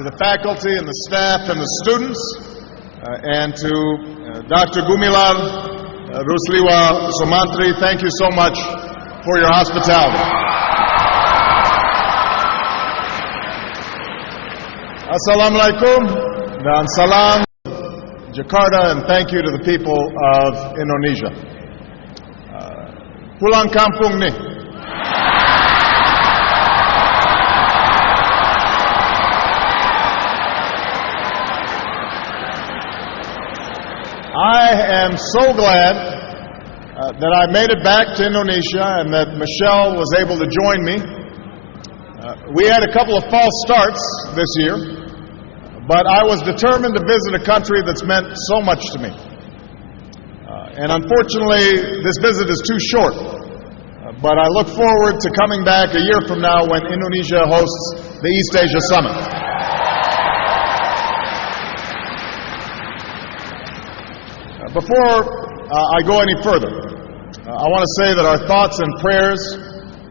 to the faculty and the staff and the students, and to Dr. Gumilar Rusliwa Somantri, thank you so much for your hospitality. Assalamualaikum dan salam Jakarta, and thank you to the people of Indonesia. Pulang kampung nih. I am so glad that I made it back to Indonesia and that Michelle was able to join me. We had a couple of false starts this year, but I was determined to visit a country that's meant so much to me. And unfortunately, this visit is too short. But I look forward to coming back a year from now when Indonesia hosts the East Asia Summit. Before I go any further, I want to say that our thoughts and prayers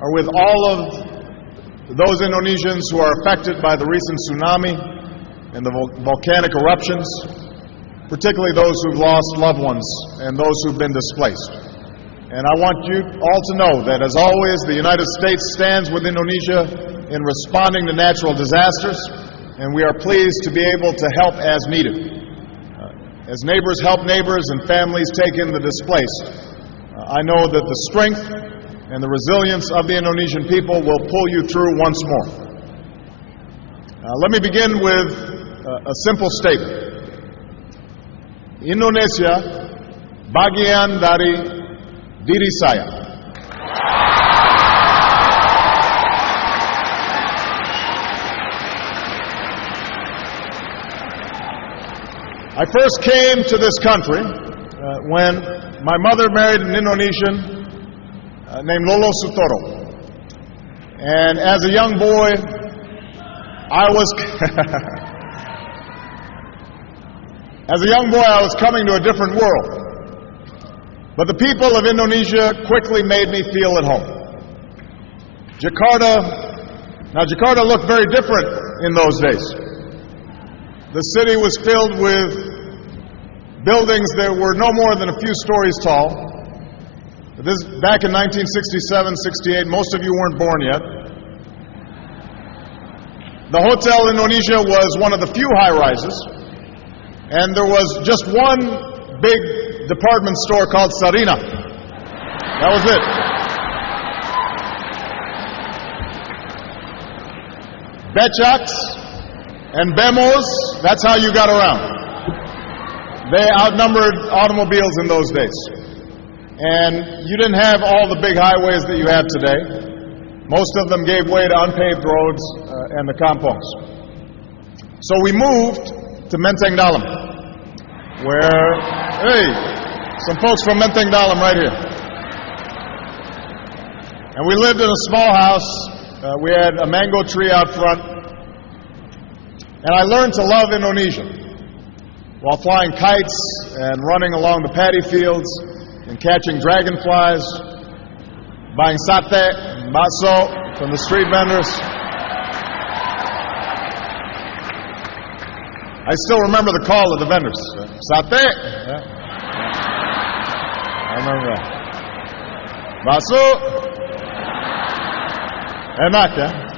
are with all of those Indonesians who are affected by the recent tsunami and the volcanic eruptions, particularly those who've lost loved ones and those who've been displaced. And I want you all to know that, as always, the United States stands with Indonesia in responding to natural disasters, and we are pleased to be able to help as needed. As neighbors help neighbors and families take in the displaced, I know that the strength and the resilience of the Indonesian people will pull you through once more. Let me begin with a simple statement. Indonesia bagian dari diri saya. I first came to this country when my mother married an Indonesian named Lolo Sutoro. And as a young boy, I was coming to a different world. But the people of Indonesia quickly made me feel at home. Jakarta looked very different in those days. The city was filled with buildings that were no more than a few stories tall. This back in 1967, 68, most of you weren't born yet. The Hotel Indonesia was one of the few high-rises, and there was just one big department store called Sarina. That was it. Becaks and Bemos, that's how you got around. They outnumbered automobiles in those days. And you didn't have all the big highways that you have today. Most of them gave way to unpaved roads and the kampongs. So we moved to Menteng Dalam, where, hey, some folks from Menteng Dalam right here. And we lived in a small house. We had a mango tree out front. And I learned to love Indonesia while flying kites and running along the paddy fields and catching dragonflies, buying sate and bakso from the street vendors. I still remember the call of the vendors. Sate? Yeah. I remember that. Bakso? Enak, yeah?